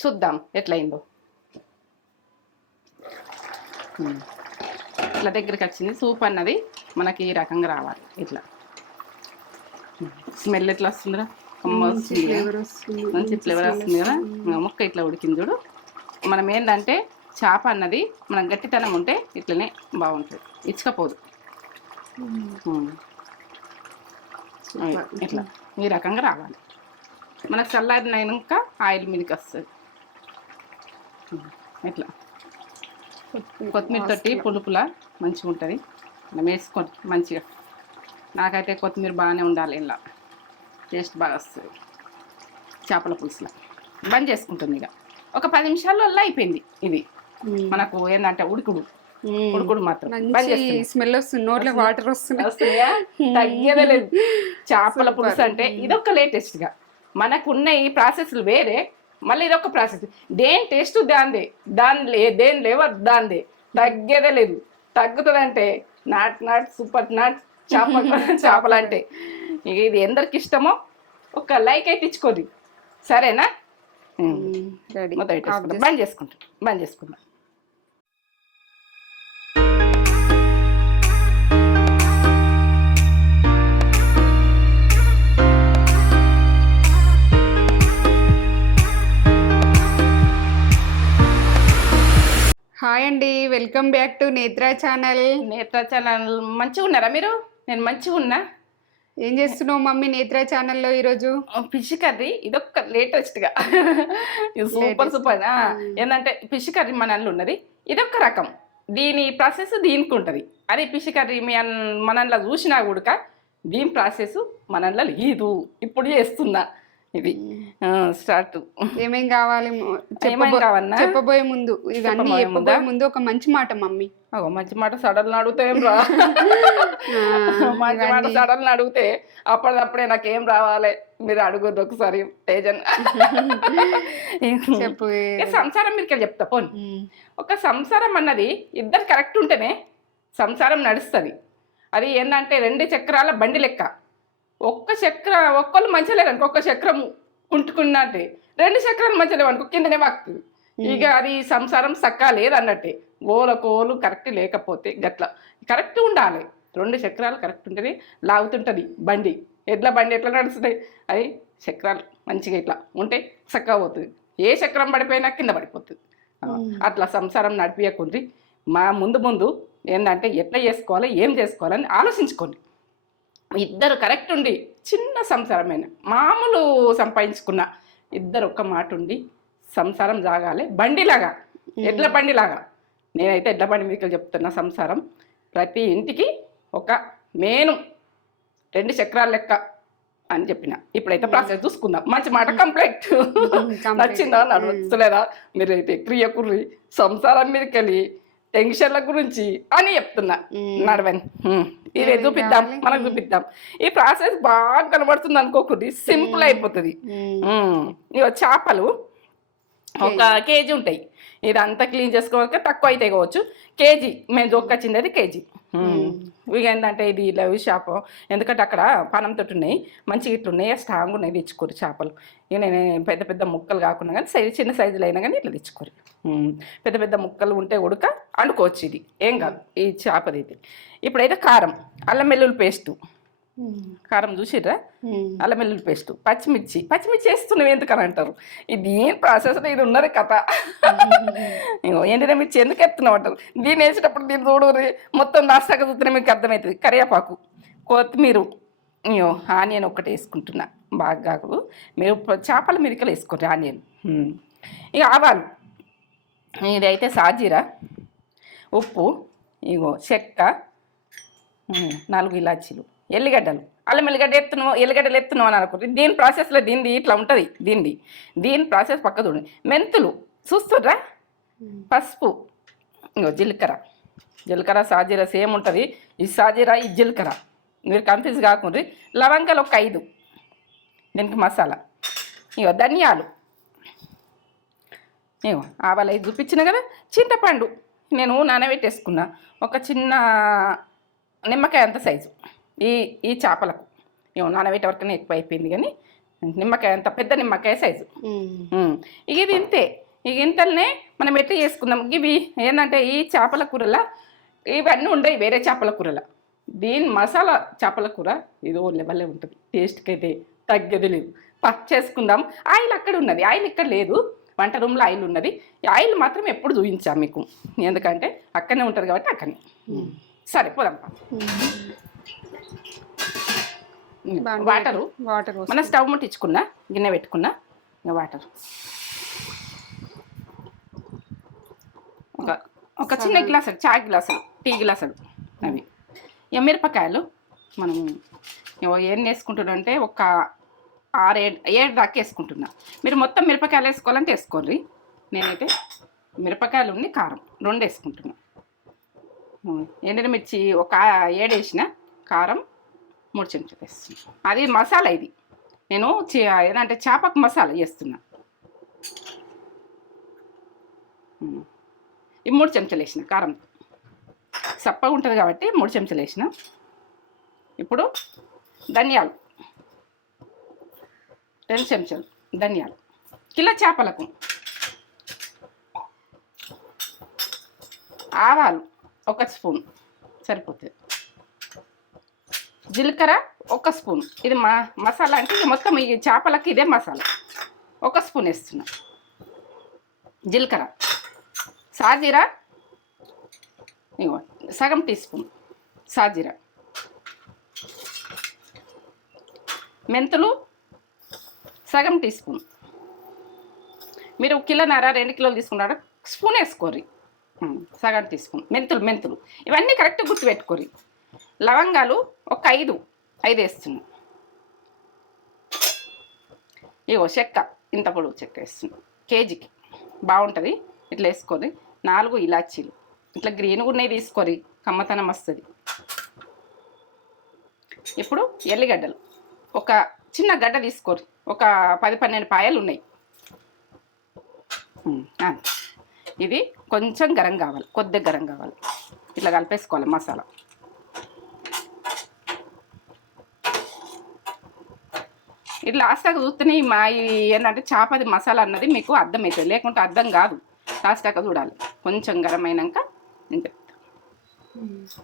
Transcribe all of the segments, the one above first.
చూద్దాం ఎట్లయిందో. ఇట్లా దగ్గరికి వచ్చింది. సూప్ అన్నది మనకి ఈ రకంగా రావాలి. ఇట్లా స్మెల్ ఎట్లా వస్తుందిరా, మంచి ఫ్లేవర్ వస్తుంది కదా. ముక్క ఇట్లా ఉడికింది చూడు. మనం ఏంటంటే చేప అన్నది మనం గట్టితనం ఉంటే ఇట్లనే బాగుంటుంది, ఇచ్చకపోదు. ఇట్లా ఈ రకంగా రావాలి. మనకు చల్లారినాక ఆయిల్ మీదకి వస్తుంది. ఇట్లా కొత్తిమీర తోటి పులుపులా మంచిగా ఉంటుంది. మనం వేసుకోండి మంచిగా. నాకైతే కొత్తిమీర బాగానే ఉండాలి, ఇలా టేస్ట్ బాగా వస్తుంది చేపల పులుసులో. బంద్ చేసుకుంటుంది ఇక. ఒక 10 నిమిషాల్లో అయిపోయింది ఇది. మనకు ఏంటంటే ఉడుకుడు మాత్రం స్మెల్ వస్తుంది, నోట్లో వాటర్ వస్తున్నాయి. తగ్గేదే లేదు. చేపల పులుసు అంటే ఇదొక లేటెస్ట్గా. మనకున్న ఈ ప్రాసెస్లు వేరే, మళ్ళీ ఇదొక ప్రాసెస్. దేని టేస్ట్ దాందే, దేని లేవర్ దాందే, తగ్గేదే లేదు. తగ్గుతుందంటే నాట్ సూపర్ నాట్ చేపలు అంటే. ఇది ఎందరికి ఇష్టమో ఒక లైక్ అయితే ఇచ్చుకోండి, సరేనా? మొత్తం బంద్ చేసుకుంటాం. హాయ్ అండి, welcome back to Netra channel. మంచిగా ఉన్నారా మీరు? నేను మంచిగా ఉన్నా. ఏం చేస్తున్నావు మమ్మీ నేత్రా ఛానల్లో ఈరోజు? Fish curry. ఇదొక లేటెస్ట్గా సూపర్. ఏంటంటే ఫిష్ కర్రీ మనల్లో ఉన్నది, ఇదొక రకం. దీని ప్రాసెస్ దీనికి ఉంటుంది. అది ఫిష్ కర్రీ మనలో చూసినా కూడా దీని ప్రాసెస్ మనలో లేదు. ఇప్పుడు చేస్తున్నా. ఇది స్టార్ట్. ఏమేం కావాలి చెప్పబోయే ముందు, ఇవన్నీ చెప్పబోయే ముందు ఒక మంచి మాట మమ్మీ. మంచి మాట సడన్ అడిగితే ఏం రా. మంచి మాట సడన్ అడిగితే అప్పటిదప్పుడే నాకేం రావాలి, మీరు అడుగుద్దు ఒకసారి. తేజన్ చెప్పు. సంసారం మీరుకెళ్ళి చెప్తా పోనీ. ఒక సంసారం అన్నది ఇద్దరు కరెక్ట్ ఉంటేనే సంసారం నడుస్తుంది. అది ఏంటంటే 2 చక్రాల బండి లెక్క. ఒక్కళ్ళు మంచిగా లేదనుకో, ఒక్క చక్రం కుంటుకున్నట్టే. 2 చక్రాలు మంచిగా లేవనుకో కిందనే వాకుతుంది. ఇక అది సంసారం సక్కా లేదన్నట్టే. కోలు కరెక్ట్ లేకపోతే గట్ల కరెక్ట్ ఉండాలి. 2 చక్రాలు కరెక్ట్ ఉంటుంది, లాగుతుంటుంది బండి. ఎడ్ల బండి ఎట్లా నడుస్తుంది, అది చక్రాలు మంచిగా ఇట్లా ఉంటే చక్కగా పోతుంది. ఏ చక్రం పడిపోయినా కింద పడిపోతుంది. అట్లా సంసారం నడిపియకుండ్రి. ముందు ఏంటంటే ఎట్లా చేసుకోవాలి, ఏం చేసుకోవాలని ఆలోచించుకోండి. ఇద్దరు కరెక్ట్ ఉండి చిన్న సంసారమైన మామూలు సంపాదించుకున్న ఇద్దరు ఒక్క మాట ఉండి సంసారం జాగాలి. బండిలాగా, ఎడ్ల బండిలాగా. నేనైతే ఎడ్ల బండి మీకు చెప్తున్నా. సంసారం ప్రతి ఇంటికి ఒక మేను 2 చక్రాల లెక్క అని చెప్పిన. ఇప్పుడైతే ప్రాసెస్ చూసుకుందాం. మంచి మాట కంప్లీట్. నచ్చిందా నచ్చలేదా మీరైతే క్రియకుర్రి సంసారం మీదకి వెళ్ళి టెన్షన్ల గురించి అని చెప్తున్నా. నడవని ఇదే చూపిద్దాం, మనకు చూపిద్దాం. ఈ ప్రాసెస్ బాగా కనబడుతుంది అనుకోకూడదు, సింపుల్ అయిపోతుంది. ఇక చేపలు 1 కేజీ ఉంటాయి. ఇదంతా క్లీన్ చేసుకోక తక్కువ అయితే కావచ్చు. కేజీ మేము జోక్కొచ్చింది అది కేజీ. ఇక ఏంటంటే ఇది లవ్ షాప్, ఎందుకంటే అక్కడ పానంతో ఉన్నాయి, మంచిగా ఇట్లా ఉన్నాయి, స్ట్రాంగ్ ఉన్నాయి. తెచ్చుకోరు చేపలు. ఇక నేను పెద్ద ముక్కలు కాకుండా కానీ చిన్న సైజులు అయినా కానీ ఇట్లా తెచ్చుకోరు. పెద్ద ముక్కలు ఉంటే ఉడక వండుకోవచ్చు. ఇది ఏం కాదు ఈ చేపది. ఇది ఇప్పుడైతే కారం, అల్లం వెల్లుల్లి పేస్టు. కారం చూసిర్రా, అల్లం వెల్లుల్లి పేస్టు, పచ్చిమిర్చి వేస్తున్నావు ఎందుకని అంటారు. ఇది ఏం ప్రాసెస్, ఇది ఉన్నది కథ. ఇంకో ఎండిన మిర్చి ఎందుకు ఎత్తున్నావు అంటారు. దీన్ని వేసేటప్పుడు దీన్ని చూడరు మొత్తం నాస్తాక చూస్తేనే మీకు అర్థమవుతుంది. కరివేపాకు, కొత్తిమీర, ఆనియన్ ఒకటి వేసుకుంటున్నా. బాగా మీరు చేపల మిరికలు వేసుకోండి ఆనియన్. ఇక ఆవాలు, ఇదైతే సాజీరా, ఉప్పు, ఇగో చెక్క, 4 ఇలాచీలు, ఎల్లిగడ్డలు. అల్లం ఎల్లిగడ్డలు ఎత్తున్నావు అని అనుకుంటే దీని ప్రాసెస్లో దీనిది ఇట్లా ఉంటుంది. దీని ప్రాసెస్ పక్క చూడండి. మెంతులు చూస్తుర్రా, పసుపు, ఇంకో జీలకర్ర సాజీరా సేమ్ ఉంటుంది. ఈ సాజీరా ఈ జీలకర్ర మీరు కన్ఫ్యూజ్ కాకుండా. లవంగాలు ఒక 5, దీనికి మసాలా. ఇగో ధనియాలు, ఇగో ఆవాలు 5 చూపించిన కదా. చింతపండు నేను నానబెట్టేసుకున్నా, ఒక చిన్న నిమ్మకాయ అంత సైజు. ఈ చేపలకు ఇగో నానబెట్టే వరకునే ఎక్కువ అయిపోయింది కానీ నిమ్మకాయ అంత పెద్ద నిమ్మకాయ సైజు. ఇక ఇది ఇంతే. ఇక ఇంతలనే మనం ఎట్లా చేసుకుందాం. ఇవి ఏంటంటే ఈ చేపల కూరలో ఇవన్నీ ఉండవు వేరే చేపల కూరలో. దీని మసాలా చేపల కూర ఏదో లెవెల్లే ఉంటుంది. టేస్ట్కి అయితే తగ్గేది లేదు. చేసుకుందాం. ఆయిల్ అక్కడ ఉన్నది, ఆయిల్ ఇక్కడ లేదు. వంట రూమ్లో ఆయిల్ ఉన్నది. ఆయిల్ మాత్రం ఎప్పుడు చూపించాం మీకు, ఎందుకంటే అక్కడనే ఉంటుంది కాబట్టి అక్కడనే. సరే పోదాం. వాటరు మన స్టవ్ ముట్టించుకున్నా, గిన్నె పెట్టుకున్నా. ఇంకా వాటర్ ఒక చిన్న గ్లాసులు, చాయ్ గ్లాసులు, టీ గ్లాసులు అవి. ఇక మిరపకాయలు మనం ఏం వేసుకుంటున్నా అంటే ఒక 6-7 దాకా వేసుకుంటున్నా. మీరు మొత్తం మిరపకాయలు వేసుకోవాలంటే వేసుకోండి. నేనైతే మిరపకాయలు ఉన్ని కారం 2 వేసుకుంటున్నా. ఎండుమిర్చి ఒక 7 వేసిన, కారం 3 చెంచాలు వేస్తున్నా. అది మసాలా. ఇది నేను ఏదంటే చేపకు మసాలా చేస్తున్నా. ఈ 3 చెంచాలు వేసిన కారం, సప్పగా ఉంటుంది కాబట్టి 3 చెంచాలు వేసిన. ఇప్పుడు ధనియాలు 2 చెంచాలు ధనియాలు, కిలో చేపలకు. ఆవాలు 1 స్పూన్ సరిపోతుంది. జీలకర్ర 1 స్పూన్. ఇది మసాలా అంటే ఇది మొత్తం ఈ చేపలకి ఇదే మసాలా. 1 స్పూన్ వేస్తున్నా జీలకర్ర. సాజీరా ఇగో సగం టీ స్పూన్ సాజీరా. మెంతులు సగం టీ స్పూన్. మీరు 1.5 కిలో 2 కిలోలు తీసుకున్నాడు స్పూన్ వేసుకోరి. సగం టీ స్పూన్ మెంతులు. ఇవన్నీ కరెక్ట్ గుర్తుపెట్టుకోరి. లవంగాలు ఒక 5 వేస్తున్నా. ఇగో చెక్క, ఇంత పొడుగు చెక్క వేస్తున్నా. కేజీకి బాగుంటుంది, ఇట్లా వేసుకొని. 4 ఇలాచీలు ఇట్లా గ్రీన్గా ఉన్నాయి తీసుకోరి, కమ్మతనం వస్తుంది. ఇప్పుడు ఎల్లిగడ్డలు ఒక చిన్న గడ్డ తీసుకోరి, ఒక 10-12 పాయలు ఉన్నాయి. ఇది కొంచెం గరం కావాలి, కొద్దిగా గరం కావాలి. ఇట్లా కలిపేసుకోవాలి మసాలా. ఇట్లా లాస్ట్గా చూస్తేనే ఏంటంటే చేపది మసాలా అన్నది మీకు అర్థమవుతుంది, లేకుంటే అర్థం కాదు. లాస్ట్గా చూడాలి. కొంచెం గరం అయినాక నేను చెప్తాను.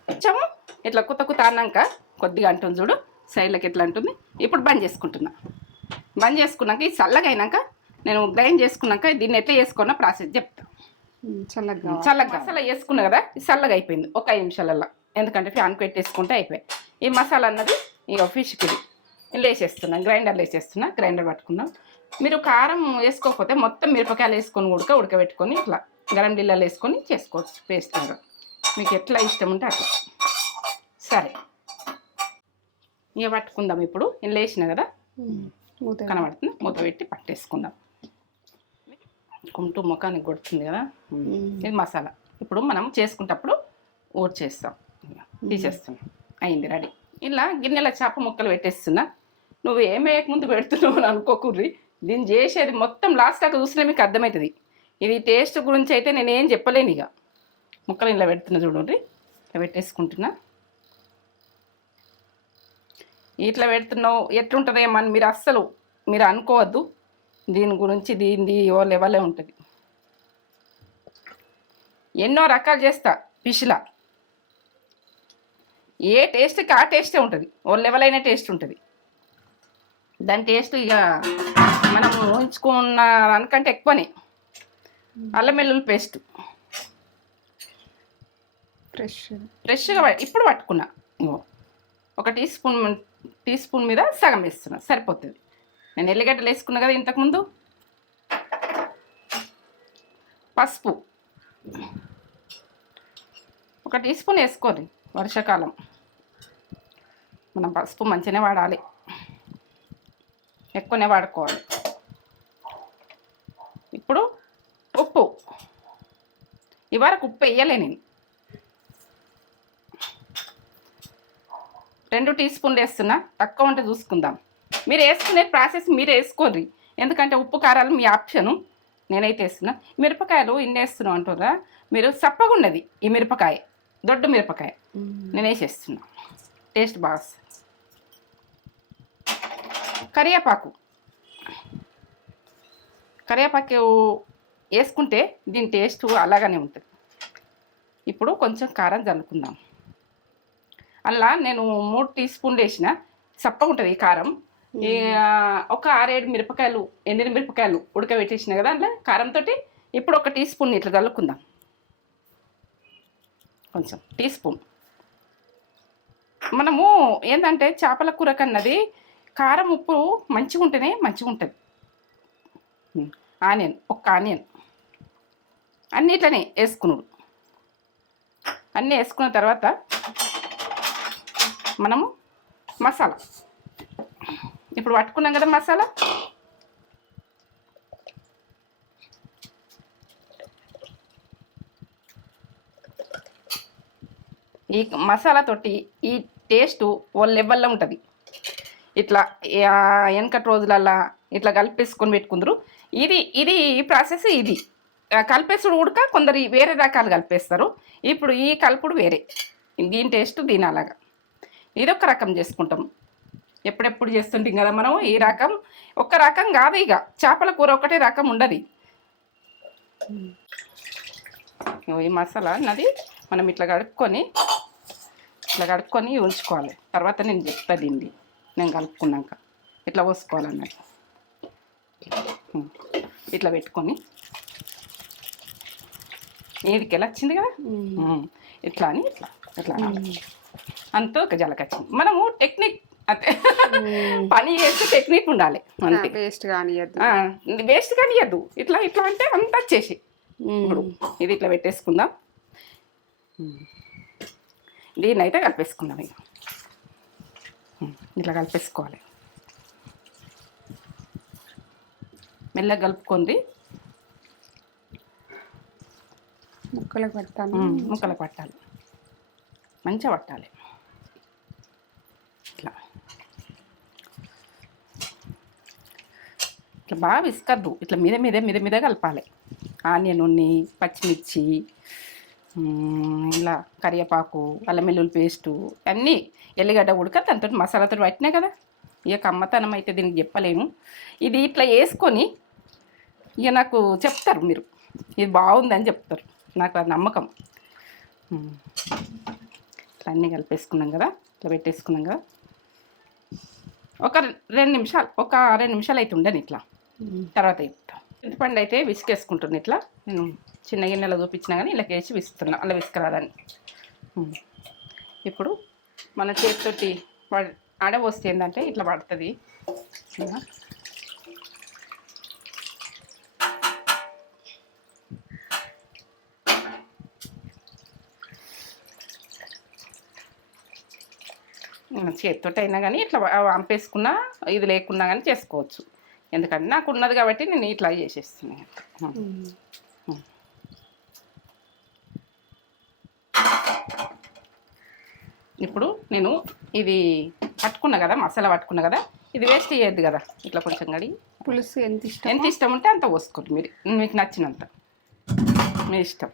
కొంచెము ఇట్లా కుత్త అన్నాక కొద్దిగా అంటుంది చూడు, సైడ్లకి ఎట్లా అంటుంది. ఇప్పుడు బంద్ చేసుకుంటున్నా. బంద్ చేసుకున్నాక ఇది చల్లగా అయినాక నేను గ్రైండ్ చేసుకున్నాక దీన్ని ఎట్లా చేసుకున్న ప్రాసెస్ చెప్తాను. చల్లగా మసాలా వేసుకున్నా కదా, చల్లగా అయిపోయింది 1 5 నిమిషాలలో. ఎందుకంటే ఫ్యాన్కి పెట్టేసుకుంటే అయిపోయాయి. ఈ మసాలా అన్నది ఇక ఫిష్కి ఇందులో వేసేస్తున్నాను, గ్రైండర్లో వేసేస్తున్నా. గ్రైండర్ పట్టుకుందాం. మీరు కారం వేసుకోకపోతే మొత్తం మిరపకాయలు వేసుకొని ఉడకబెట్టుకొని ఇట్లా గరం నీళ్ళలో వేసుకొని చేసుకోవచ్చు పేస్ట్ లాగా. మీకు ఎట్లా ఇష్టం ఉంటే అట్లా. సరే ఇక పట్టుకుందాం. ఇప్పుడు ఇందులో వేసిన కదా కనబడుతుంది, మూత పెట్టి పట్టేసుకుందాం. కుంటూ ముఖానికి కొడుతుంది కదా, ఇది మసాలా. ఇప్పుడు మనం చేసుకుంటప్పుడు చేస్తాం, తీసేస్తున్నాం. అయింది రెడీ. ఇలా గిన్నెల చేప ముక్కలు పెట్టేస్తున్నా. నువ్వు ఏం వేయకముందు పెడుతున్నావు అని అనుకోకుర్రి. దీన్ని చేసేది మొత్తం లాస్ట్ దాకా చూసినా మీకు అర్థమవుతుంది. ఇది టేస్ట్ గురించి అయితే నేనేం చెప్పలేను. ఇక ముక్కలు ఇలా పెడుతున్నా చూడండి, ఇట్లా పెట్టేసుకుంటున్నా. ఇట్లా పెడుతున్నావు ఎట్లుంటుందేమో అని మీరు అనుకోవద్దు. దీని గురించి దీనిది ఓ లెవెలే ఉంటుంది. ఎన్నో రకాలు చేస్తా ఫిష్లా. ఏ టేస్ట్కి ఆ టేస్టే ఉంటుంది, ఓ లెవెల్ అయిన టేస్ట్ ఉంటుంది. దాని టేస్ట్ ఇక మనం ఊహించుకున్న దానికంటే ఎక్కువనే. అల్లం వెల్లుల్లి పేస్ట్ ఫ్రెష్గా ఇప్పుడు పట్టుకున్నా. ఒక టీ స్పూన్ మీద సగం వేస్తున్నా, సరిపోతుంది. నేను ఎల్లిగడ్డలు వేసుకున్నా కదా ఇంతకుముందు. పసుపు ఒక టీ స్పూన్ వేసుకోండి. వర్షాకాలం మనం పసుపు మంచిగానే వాడాలి, ఎక్కువనే వాడుకోవాలి. ఇప్పుడు ఉప్పు. ఇవరకు ఉప్పు వేయలే నేను. 2 టీ స్పూన్లు వేస్తున్నా, తక్కువ ఉంటే చూసుకుందాం. మీరు వేసుకునే ప్రాసెస్ మీరు వేసుకోండి, ఎందుకంటే ఉప్పు కారాలు మీ ఆప్షను. నేనైతే వేస్తున్నా. మిరపకాయలు ఇన్ని వేస్తున్నాం అంటారా మీరు, చప్పగా ఉన్నది ఈ మిరపకాయ, దొడ్డు మిరపకాయ నేను వేసేస్తున్నా. టేస్ట్ బాగా వస్తుంది. కరివేపాకు కరివేపాకు వేసుకుంటే దీని టేస్ట్ అలాగనే ఉంటుంది. ఇప్పుడు కొంచెం కారం చల్లుకుందాం. అలా నేను 3 టీ స్పూన్లు వేసిన, చప్పగా ఉంటుంది ఈ కారం. ఒక 6-7 మిరపకాయలు, ఎండిన మిరపకాయలు ఉడకబెట్టేసిన కదా అందులో కారంతో. ఇప్పుడు 1 టీ స్పూన్ ఇట్లా చల్లుకుందాం. కొంచెం టీ స్పూన్. మనము ఏంటంటే చేపల కూర కన్నది కారం ఉప్పు మంచిగా ఉంటేనే మంచిగా ఉంటుంది. ఆనియన్, 1 ఆనియన్ అన్నిట్లనే వేసుకున్నాడు. అన్నీ వేసుకున్న తర్వాత మనము మసాలా ఇప్పుడు పట్టుకున్నాం కదా మసాలా. ఈ మసాలాతోటి ఈ టేస్ట్ ఓ లెవెల్లో ఉంటుంది. ఇట్లా వెనకటి రోజులల్లా ఇట్లా కలిపేసుకొని పెట్టుకుందరు. ఇది ప్రాసెస్. ఇది కలిపేసుడు ఉడక కొందరు వేరే రకాలు కలిపేస్తారు. ఇప్పుడు ఈ కలుపుడు వేరే, దీని టేస్ట్ దీని అలాగా. ఇదొక రకం చేసుకుంటాం. ఎప్పుడెప్పుడు చేస్తుంటాం కదా మనం ఈ రకం. ఒక్క రకం కాదు, ఇక చేపల కూర ఒకటే రకం ఉండదు. ఈ మసాలా అన్నది మనం ఇట్లా కడుక్కొని ఉంచుకోవాలి. తర్వాత నేను చెప్తా దీన్ని, నేను కలుపుకున్నాక ఇట్లా పోసుకోవాలన్నట్టు. ఇట్లా పెట్టుకొని ఏడికెళ్ళి వచ్చింది కదా ఇట్లా అని ఇట్లా అంతా ఒక జలకొచ్చింది. మనము టెక్నిక్ అంటే పని చేస్తే టెక్నిక్ ఉండాలి అంతే. వేస్ట్ కానియద్దు. ఇట్లా అంటే అంత వచ్చేసి ఇప్పుడు ఇది ఇట్లా పెట్టేసుకుందాం. దీన్ని అయితే కలిపేసుకుందాం. ఇక ఇట్లా కలిపేసుకోవాలి. మెల్లగా కలుపుకుంది. ముక్కలకు పట్టాలి, మంచిగా పట్టాలి. ఇట్లా బాగా విసుకద్దు. ఇట్లా మీద కలపాలి. ఆనియన్ ఉన్ని, పచ్చిమిర్చి, ఇలా కరివేపాకు, అల్లం వెల్లుల్లి పేస్టు అన్నీ, ఎల్లిగడ్డ ఉడక దాంతో మసాలాతో పట్టినాయి కదా. ఇక కమ్మతనం అయితే దీనికి చెప్పలేము. ఇది ఇట్లా వేసుకొని ఇక నాకు చెప్తారు మీరు, ఇది బాగుందని చెప్తారు. నాకు అది నమ్మకం. ఇట్లా అన్నీ కలిపేసుకున్నాం కదా, ఇట్లా పెట్టేసుకున్నాం కదా. ఒక 2 నిమిషాలు అయితే ఉండని ఇట్లా. తర్వాత చెప్తాం. చింతపండు అయితే విసికేసుకుంటుంది. ఇట్లా నేను చిన్న గిన్నెలో చూపించినా కానీ ఇలా వేసి విసుకుతున్నా, అలా విసుకురాదని. ఇప్పుడు మన చేతితోటి ఆడబోస్తే ఏంటంటే ఇట్లా పడుతుంది. చేతితోటి అయినా కానీ ఇట్లా వంపేసుకున్నా, ఇది లేకున్నా కానీ చేసుకోవచ్చు. ఎందుకంటే నాకు ఉన్నది కాబట్టి నేను ఇట్లా చేసేస్తున్నాను. ఇప్పుడు నేను ఇది పట్టుకున్నా కదా, మసాలా పట్టుకున్నా కదా, ఇది వేస్ట్ చేయొద్దు కదా. ఇట్లా కొంచెం కడిగి పులుసు ఎంత ఇష్టం ఉంటే అంత పోసుకోండి మీరు, మీకు నచ్చినంత, మీ ఇష్టం.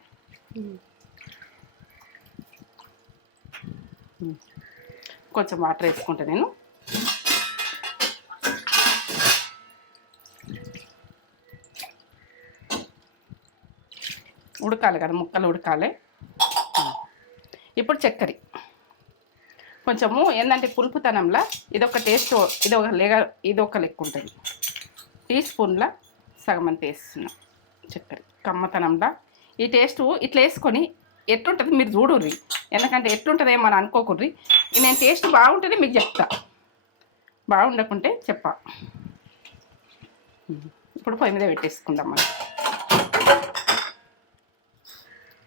కొంచెం వాటర్ వేసుకుంటా నేను. ఉడకాలి కదా, ముక్కలు ఉడకాలి. ఇప్పుడు చక్కెర కొంచెము ఏంటంటే పులుపుతనంలో ఇదొక టేస్ట్, ఇదొక లెక్క ఉంటుంది. టీ స్పూన్ల సగం అంత వేస్తున్నాం చక్కెర. కమ్మతనంలో ఈ టేస్ట్ ఇట్లా వేసుకొని ఎట్లుంటుంది మీరు చూడుర్రి. ఎందుకంటే ఎట్లుంటుందేమో అని అనుకోకుర్రి. నేను టేస్ట్ బాగుంటుంది మీకు చెప్తా, బాగుండకుంటే చెప్పా. ఇప్పుడు పొయ్యి మీద పెట్టేసుకుందాం. మనం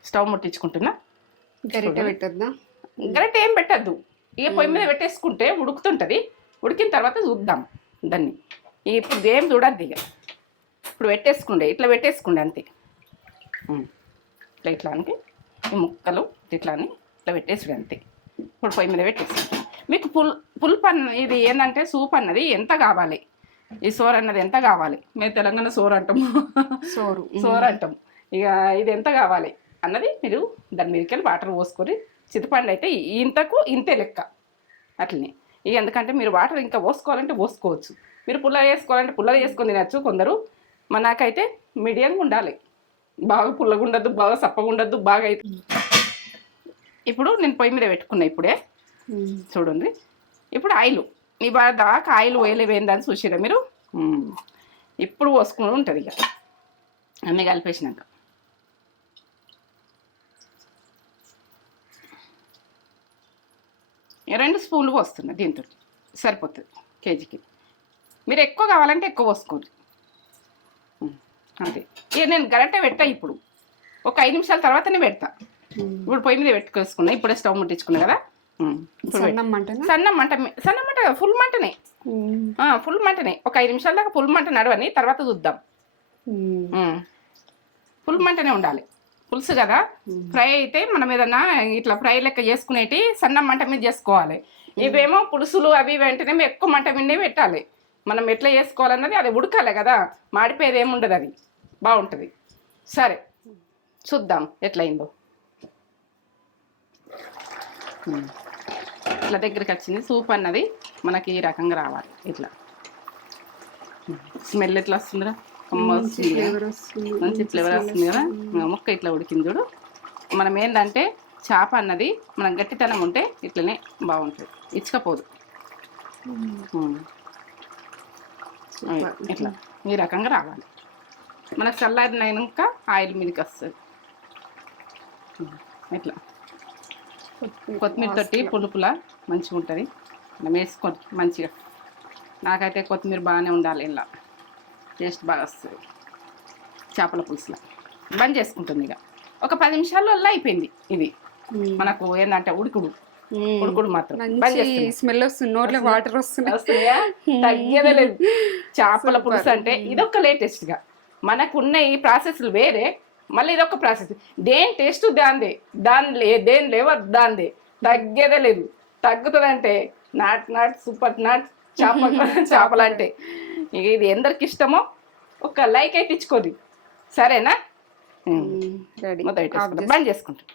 స్టవ్ ముట్టించుకుంటున్నా. గరిటె పెట్టద్దా? గరిటె ఏం పెట్టద్దు. ఇక పొయ్యి మీద పెట్టేసుకుంటే ఉడుకుతుంటుంది. ఉడికిన తర్వాత చూద్దాం దాన్ని. ఇప్పుడు ఏం చూడద్దు. ఇక ఇప్పుడు ఇట్లా పెట్టేసుకుండే అంతే. ఇట్లా అని ఈ ముక్కలు ఇట్లా పెట్టేసుడు అంతే. ఇప్పుడు పొయ్యి మీద పెట్టేసి మీకు పులుపు ఇది ఏంటంటే సూప్ అన్నది ఎంత కావాలి, ఈ సోరు అన్నది ఎంత కావాలి. మేము తెలంగాణ సోరు అంటాము, సోరు అంటాం. ఇక ఇది ఎంత కావాలి అన్నది మీరు దాని మీదకి వెళ్ళి వాటర్ పోసుకొని, చింతపండు అయితే ఇంతే లెక్క అట్లనే. ఇక ఎందుకంటే మీరు వాటర్ ఇంకా పోసుకోవాలంటే పోసుకోవచ్చు. మీరు పుల్లగా చేసుకోవాలంటే పుల్లగా చేసుకొని తినచ్చు కొందరు. నాకైతే మీడియంగా ఉండాలి, బాగా పుల్లగా ఉండద్దు, బాగా సప్పగా ఉండద్దు, బాగా అయితే. ఇప్పుడు నేను పొయ్యి మీద పెట్టుకున్నా ఇప్పుడే చూడండి. ఇప్పుడు ఆయిల్ ఇవాళ దాకా ఆయిల్ వేయలేవేందని చూసిరా మీరు. ఇప్పుడు పోసుకుని ఉంటుంది ఇక అన్నీ కలిపేసినాక. రెండు స్పూన్లు పోస్తున్నా, దీంతో సరిపోతుంది కేజీకి. మీరు ఎక్కువ కావాలంటే ఎక్కువ పోసుకోండి అంతే. ఇక నేను గరిటె పెట్టా ఇప్పుడు, ఒక 5 నిమిషాల తర్వాతనే పెడతా. ఇప్పుడు పొయ్యి మీద పెట్టుకేసుకున్నా, ఇప్పుడే స్టవ్ ముట్టించుకున్నా కదా. సన్న మంట ఫుల్ మంటనే, ఫుల్ మంటనే. ఒక 5 నిమిషాల దాకా ఫుల్ మంట నడవని, తర్వాత చూద్దాం. ఫుల్ మంటనే ఉండాలి. పులుసు కదా, ఫ్రై అయితే మనం ఏదన్నా ఇట్లా ఫ్రై లెక్క చేసుకునేటి సన్న మంట మీద చేసుకోవాలి. ఇవేమో పులుసులు అవి వెంటనే ఎక్కువ మంట మీదే పెట్టాలి. మనం ఎట్లా చేసుకోవాలన్నది అది ఉడకాలి కదా, మాడిపోయేది ఏముండదు, అది బాగుంటుంది. సరే చూద్దాం ఎట్లయిందో. ఇట్లా దగ్గరికి వచ్చింది. సూప్ అన్నది మనకి ఈ రకంగా రావాలి. ఇట్లా స్మెల్ ఎట్లా వస్తుందిరా, వస్తుంది, మంచి ఫ్లేవర్ వస్తుంది కదా. ముక్క ఇట్లా ఉడికింది చూడు. మనం ఏంటంటే చేప అన్నది మనం గట్టితనం ఉంటే ఇట్లనే బాగుంటుంది, ఇచ్చకపోదు. ఇట్లా ఈ రకంగా రావాలి. మనకు చల్లారినాక ఆయిల్ మీదకి వస్తుంది. ఇట్లా కొత్తిమీర తోటి పులుపులా మంచిగా ఉంటుంది. మనం వేసుకొని మంచిగా, నాకైతే కొత్తిమీర బాగానే ఉండాలి, ఇలా టేస్ట్ బాగా వస్తుంది. చేపల పులుసులో బంద్ చేసుకుంటుంది. ఇక ఒక 10 నిమిషాల్లో అయిపోయింది. ఇది మనకు ఏంటంటే ఉడుకుడు మాత్రం స్మెల్ వస్తుంది, నోట్లో వాటర్ వస్తున్నాయా, తగ్గేదే లేదు. చేపల పులుసు అంటే ఇదొక లేటెస్ట్గా మనకున్న ఈ ప్రాసెస్లు వేరే, మళ్ళీ ఇదొక ప్రాసెస్. దేని టేస్ట్ దాందే, దేని లేవర్ దాందే, తగ్గేదే లేదు. తగ్గుతుందంటే నాట్ సూపర్ నాట్ చేపలు అంటే. ఇక ఇది ఎందరికి ఇష్టమో ఒక లైక్ అయితే ఇచ్చుకోది, సరేనా? బంద్ చేసుకుంటాం.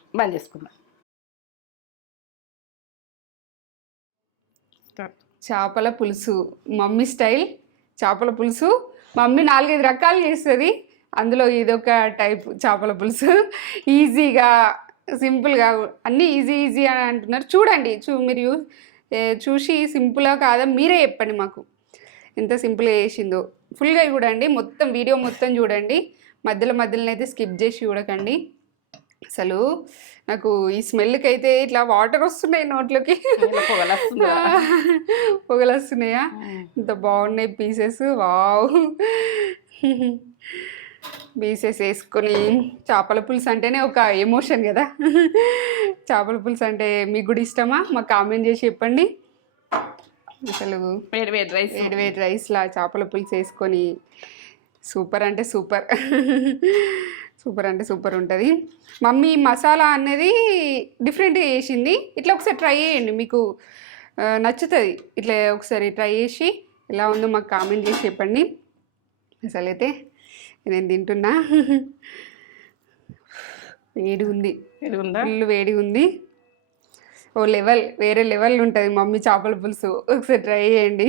చేపల పులుసు మమ్మీ స్టైల్. చేపల పులుసు మమ్మీ 4-5 రకాలు చేస్తుంది, అందులో ఇదొక టైప్ చేపల పులుసు. ఈజీగా సింపుల్గా అన్నీ ఈజీ అని అంటున్నారు. చూడండి, మీరు చూసి సింపుల్గా కాదా మీరే చెప్పండి మాకు ఎంత సింపుల్గా చేసిందో. ఫుల్గా చూడండి, మొత్తం వీడియో మొత్తం చూడండి, మధ్యలోనైతే స్కిప్ చేసి చూడకండి. అసలు నాకు ఈ స్మెల్కి అయితే ఇట్లా వాటర్ వస్తున్నాయి నోట్లోకి, పొగలు వస్తున్నాయా. ఇంత బాగున్నాయి పీసెస్, వావ్. పీసెస్ వేసుకొని చేపల పులుసు అంటేనే ఒక ఎమోషన్ కదా. చేపల పులుసు అంటే మీకు కూడా ఇష్టమా? మాకు కామెంట్ చేసి చెప్పండి. అసలు వేడి రైస్లా చేపల పులుసు వేసుకొని సూపర్ అంటే సూపర్, సూపర్ అంటే సూపర్ ఉంటుంది. మమ్మీ మసాలా అనేది డిఫరెంట్గా చేసింది. ఇట్లా ఒకసారి ట్రై చేయండి, మీకు నచ్చుతుంది. ఇట్లా ఒకసారి ట్రై చేసి ఎలా ఉందో మాకు కామెంట్ చేసి చెప్పండి. అసలైతే నేను తింటున్నా, ఫుల్ వేడిగా ఉంది. ఓ లెవెల్, వేరే లెవెల్ ఉంటుంది మమ్మీ చేపల పులుసు. ఒకసారి ట్రై చేయండి.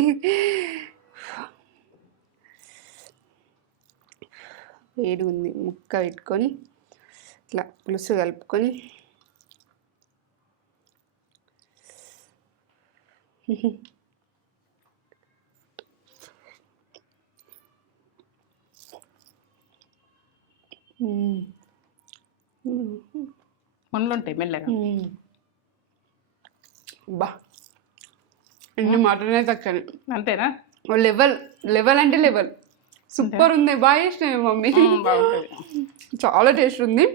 వేడి ఉంది, ముక్క పెట్టుకొని ఇట్లా పులుసు కలుపుకొని ముళ్ళు ఉంటాయి మెల్లగా. బా ఎన్ని మాటనే తక్కువ, అంతేనా? లెవెల్ అంటే లెవెల్, సూపర్ ఉంది. బాగా చేసినాయి మమ్మీ, చాలా టేస్ట్ ఉంది.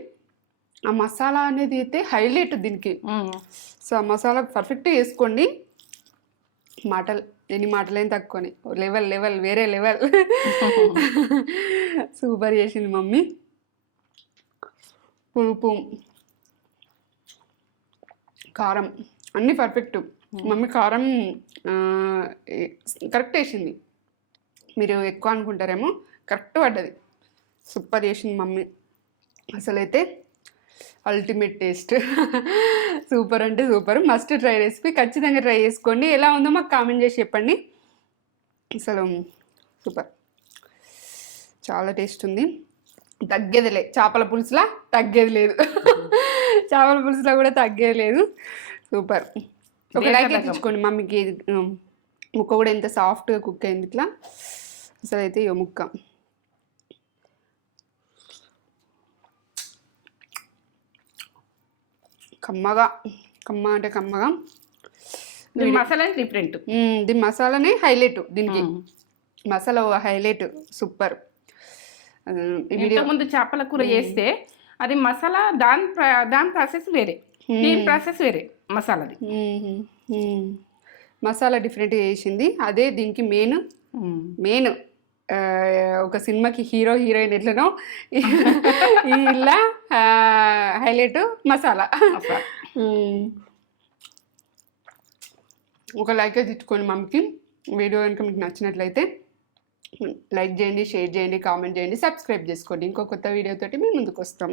ఆ మసాలా అనేది అయితే హైలైట్ దీనికి. సో ఆ మసాలా పర్ఫెక్ట్గా వేసుకోండి. ఎన్ని మాటలేని తక్కువని, లెవెల్ వేరే లెవెల్. సూపర్ చేసింది మమ్మీ. పులుపు, కారం అన్నీ పర్ఫెక్ట్. మమ్మీ కారం కరెక్ట్ వేసింది. మీరు ఎక్కువ అనుకుంటారేమో, కరెక్ట్ పడ్డది. సూపర్ చేసింది మమ్మీ. అసలైతే అల్టిమేట్ టేస్ట్. సూపర్ అంటే సూపర్, మస్ట్ ట్రై రెసిపీ. ఖచ్చితంగా ట్రై చేసుకోండి. ఎలా ఉందో మాకు కామెంట్ చేసి చెప్పండి. అసలు సూపర్, చాలా టేస్ట్ ఉంది. తగ్గేదిలే, చేపల పులుసులా తగ్గేది లేదు. చేపల పులుసులో కూడా తగ్గేది లేదు. సూపర్. ఒక లైక్ ఎత్తించుకోండి మమ్మీకి. ముక్క కూడా ఎంత సాఫ్ట్గా కుక్ అయింది ఇట్లా. అసలు అయితే ఇక ముక్క కమ్మగా, అంటే కమ్మగా. మసాలా డిఫరెంట్. దీని మసాలానే హైలైట్, దీనికి మసాలా హైలైట్. సూపర్. ముందు చేపల కూర చేస్తే అది మసాలా దాని ప్రాసెస్ వేరే, దీని ప్రాసెస్ వేరే. మసాలాది మసాలా డిఫరెంట్గా చేసింది. అదే దీనికి మెయిన్ ఒక సినిమాకి హీరో హీరోయిన్ ఎట్లనో ఇలా హైలైట్ మసాలా. ఒక లైక్ అయితే ఇచ్చుకోండి మమ్మీకి. వీడియో కనుక మీకు నచ్చినట్లయితే లైక్ చేయండి, షేర్ చేయండి, కామెంట్ చేయండి, సబ్స్క్రైబ్ చేసుకోండి. ఇంకో కొత్త వీడియోతోటి మేము ముందుకు వస్తాం.